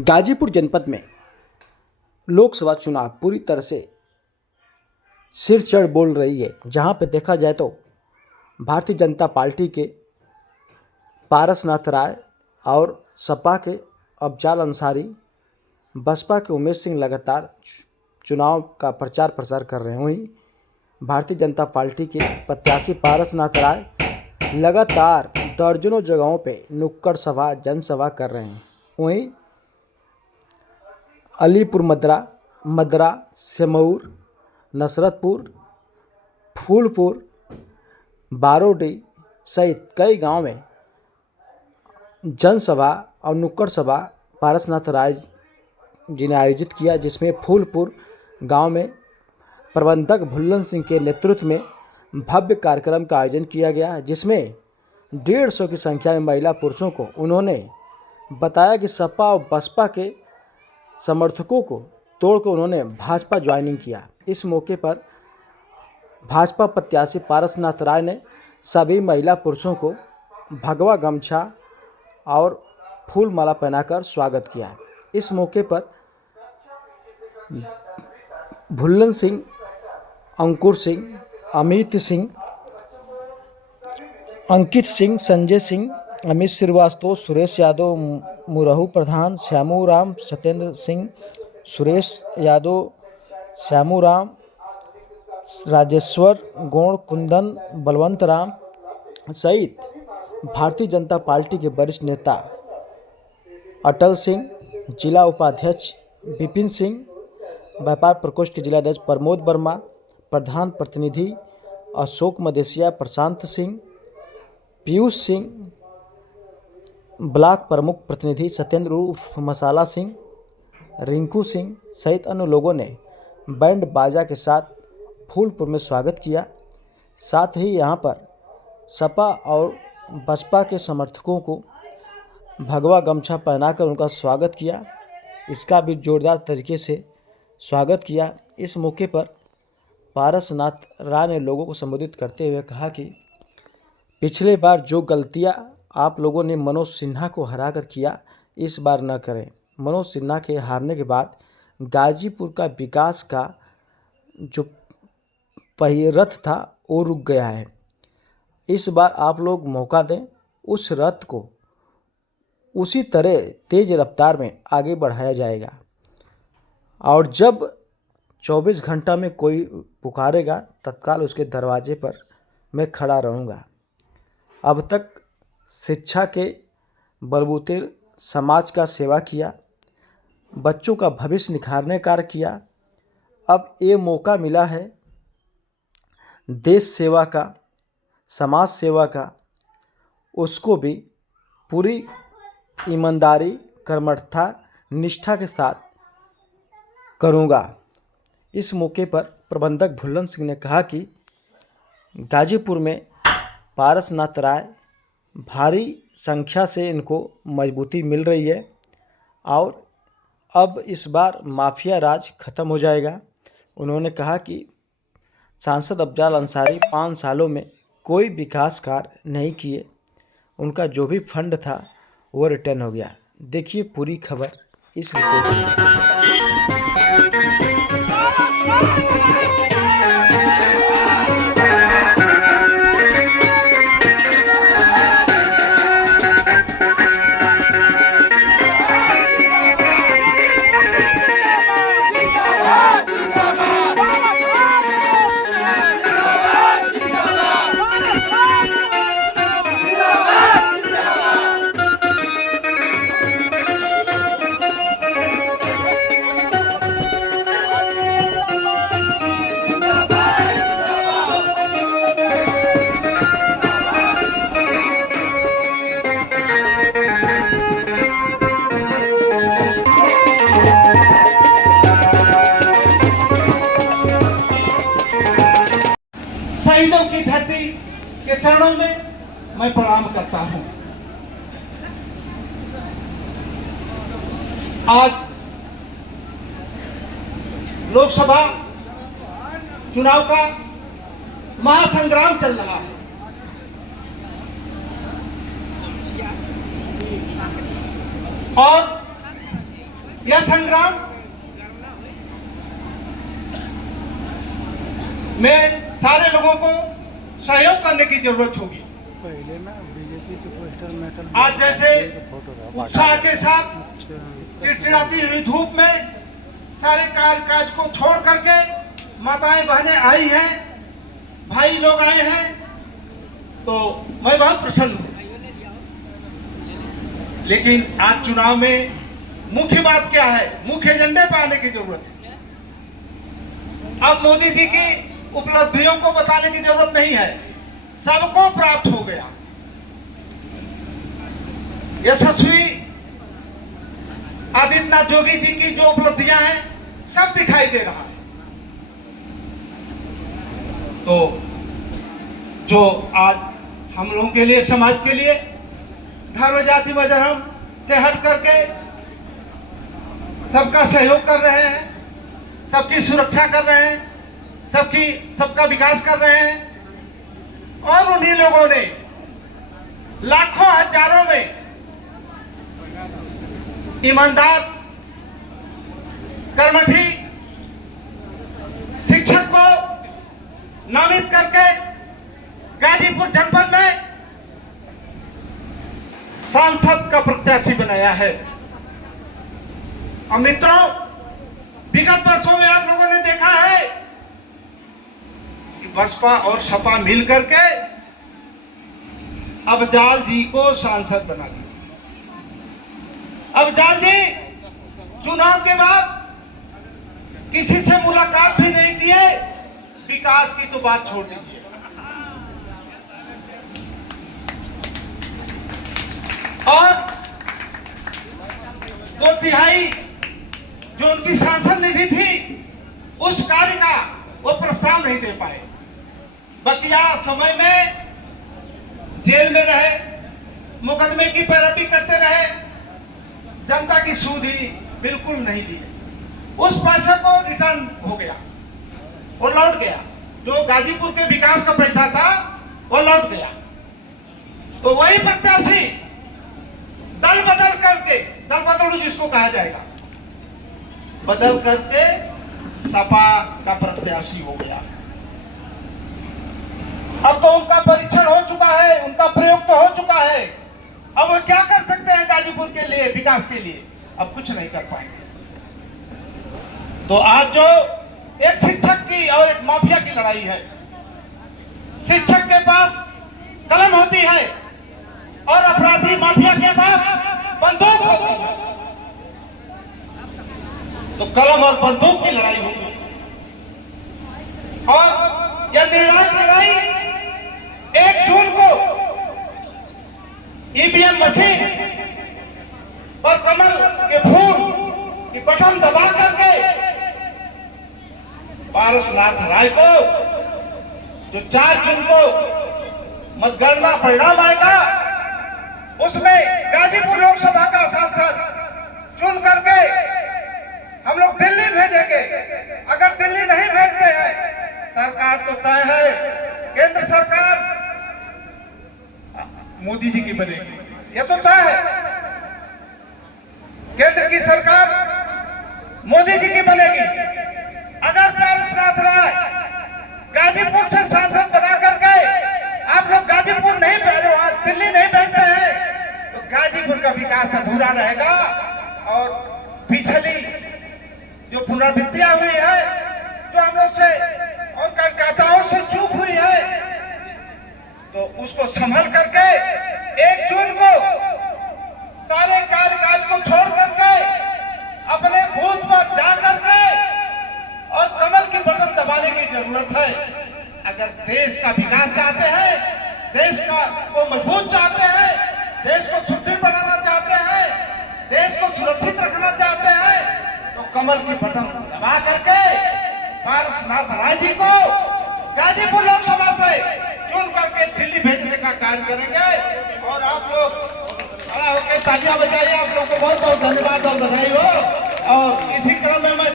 गाजीपुर जनपद में लोकसभा चुनाव पूरी तरह से सिर चढ़ बोल रही है। जहां पे देखा जाए तो भारतीय जनता पार्टी के पारसनाथ राय और सपा के अफजाल अंसारी, बसपा के उमेश सिंह लगातार चुनाव का प्रचार प्रसार कर रहे हैं। वहीं भारतीय जनता पार्टी के प्रत्याशी पारसनाथ राय लगातार दर्जनों जगहों पे नुक्कड़ सभा, जनसभा कर रहे हैं। वहीं अलीपुर मदरा, सेमौर, नसरतपुर, फूलपुर, बारोडी सहित कई गांव में जनसभा और नुक्कड़ सभा पारसनाथ राय जी ने आयोजित किया, जिसमें फूलपुर गांव में प्रबंधक भुल्लन सिंह के नेतृत्व में भव्य कार्यक्रम का आयोजन किया गया, जिसमें 150 की संख्या में महिला पुरुषों को उन्होंने बताया कि सपा और बसपा के समर्थकों को तोड़कर उन्होंने भाजपा ज्वाइनिंग किया। इस मौके पर भाजपा प्रत्याशी पारसनाथ राय ने सभी महिला पुरुषों को भगवा गमछा और फूल माला पहनाकर स्वागत किया। इस मौके पर भुल्लन सिंह, अंकुर सिंह, अमित सिंह, अंकित सिंह, संजय सिंह, अमित श्रीवास्तव, सुरेश यादव, मुरहू प्रधान, श्यामू राम, सत्येंद्र सिंह, सुरेश यादव, श्यामू राम, राजेश्वर गौड़, कुंदन, बलवंत राम सहित भारतीय जनता पार्टी के वरिष्ठ नेता अटल सिंह, जिला उपाध्यक्ष विपिन सिंह, व्यापार प्रकोष्ठ के जिलाध्यक्ष प्रमोद वर्मा, प्रधान प्रतिनिधि अशोक मदेशिया, प्रशांत सिंह, पीयूष सिंह, ब्लॉक प्रमुख प्रतिनिधि सत्येंद्र उर्फ मसाला सिंह, रिंकू सिंह सहित अन्य लोगों ने बैंड बाजा के साथ फूलपुर में स्वागत किया। साथ ही यहां पर सपा और बसपा के समर्थकों को भगवा गमछा पहनाकर उनका स्वागत किया। इसका भी जोरदार तरीके से स्वागत किया। इस मौके पर पारसनाथ राय ने लोगों को संबोधित करते हुए कहा कि पिछले बार जो गलतियां आप लोगों ने मनोज सिन्हा को हराकर किया, इस बार न करें। मनोज सिन्हा के हारने के बाद गाजीपुर का विकास का जो रथ था वो रुक गया है। इस बार आप लोग मौका दें, उस रथ को उसी तरह तेज रफ्तार में आगे बढ़ाया जाएगा और जब 24 घंटा में कोई पुकारेगा तत्काल उसके दरवाजे पर मैं खड़ा रहूँगा। अब तक शिक्षा के बलबूते समाज का सेवा किया, बच्चों का भविष्य निखारने कार्य किया। अब ये मौका मिला है देश सेवा का, समाज सेवा का, उसको भी पूरी ईमानदारी, कर्मठता, निष्ठा के साथ करूँगा। इस मौके पर प्रबंधक भुल्लन सिंह ने कहा कि गाजीपुर में पारसनाथ राय भारी संख्या से इनको मजबूती मिल रही है और अब इस बार माफिया राज खत्म हो जाएगा। उन्होंने कहा कि सांसद अफजाल अंसारी 5 सालों में कोई विकास कार्य नहीं किए, उनका जो भी फंड था वो रिटर्न हो गया। देखिए पूरी खबर इस रिपोर्ट में। शहीदों की धरती के चरणों में मैं प्रणाम करता हूं। आज लोकसभा चुनाव का महासंग्राम चल रहा है। और यह संग्राम में सारे लोगों को सहयोग करने की जरूरत होगी। पहले ना बीजेपी के पोस्टर मेटल आज जैसे उत्साह के साथ चिड़चिड़ाती हुई धूप में सारे कार्य काज को छोड़ करके माताएं बहनें आई हैं, भाई लोग आए हैं, तो मैं बहुत प्रसन्न हूं। लेकिन आज चुनाव में मुख्य बात क्या है, मुख्य एजेंडे पर आने की जरूरत है। अब मोदी जी की उपलब्धियों को बताने की जरूरत नहीं है, सबको प्राप्त हो गया। यशस्वी आदित्यनाथ योगी जी की जो उपलब्धियां हैं सब दिखाई दे रहा है। तो जो आज हम लोगों के लिए, समाज के लिए धर्म जाति मजहब से हट करके सबका सहयोग कर रहे हैं, सबकी सुरक्षा कर रहे हैं, सबका विकास कर रहे हैं, और उन्हीं लोगों ने लाखों हजारों में ईमानदार कर्मठी शिक्षक को नामित करके गाजीपुर जनपद में सांसद का प्रत्याशी बनाया है। और मित्रों, विगत वर्षों में आप लोगों ने देखा है कि बसपा और सपा मिल करके अफजाल जी को सांसद बना दिया। अफजाल जी चुनाव के बाद किसी से मुलाकात भी नहीं किए, विकास की तो बात छोड़ दीजिए। और 2/3 जो उनकी सांसद निधि थी, उस कार्य का वो प्रस्ताव नहीं दे पाए। बकिया समय में जेल में रहे, मुकदमे की पैरवी करते रहे, जनता की सूद ही बिल्कुल नहीं दी। उस पैसे को रिटर्न हो गया, वो लौट गया। जो गाजीपुर के विकास का पैसा था वो लौट गया। तो वही प्रत्याशी दल बदल करके, दल बदलू जिसको कहा जाएगा, बदल करके सपा का प्रत्याशी हो गया। अब तो उनका परीक्षण हो चुका है, उनका प्रयोग तो हो चुका है। अब वो क्या कर सकते हैं गाजीपुर के लिए, विकास के लिए? अब कुछ नहीं कर पाएंगे। तो आज जो एक शिक्षक की और एक माफिया की लड़ाई है, शिक्षक के पास कलम होती है और अपराधी माफिया के पास बंदूक होती है। तो कलम और बंदूक की लड़ाई होगी, और यह निर्णायक लड़ाई 1 जून को ईवीएम मशीन और कमल के फूल की बटन दबा करके पारसनाथ राय को, जो 4 जून को मतगणना परिणाम आएगा, उसमें गाजीपुर लोकसभा का सांसद चुन करके हम लोग दिल्ली भेजेंगे। अगर दिल्ली नहीं भेजते हैं, सरकार तो तय है, केंद्र सरकार मोदी जी की बनेगी, यह तो तय है। केंद्र की सरकार मोदी जी की बनेगी। अगर पारसनाथ राय गाजीपुर से सांसद बना करके आप लोग गाजीपुर नहीं भेजो, दिल्ली नहीं भेजते हैं, तो गाजीपुर का विकास अधूरा रहेगा। और पिछली जो पुनरावृत्तियां हुई है, जो हम लोग से और करदाताओं से चूक हुई है, तो उसको संभल करके 1 जून को सारे कार्यकाज को छोड़ करके अपने बूथ पर जा करके और कमल की बटन दबाने की जरूरत है। अगर देश का विकास चाहते हैं, देश को मजबूत चाहते हैं, देश को सुदृढ़ बनाना चाहते हैं, देश को सुरक्षित रखना चाहते हैं, तो कमल की बटन दबा करके पारसनाथ राय जी को गाजीपुर लोकसभा से चुन करके दिल्ली भेजने का कार्य करेंगे। और आप लोग खड़ा होकर तालियां बजाइए। आप लोग को बहुत बहुत धन्यवाद और बधाई हो। और इसी क्रम में मैं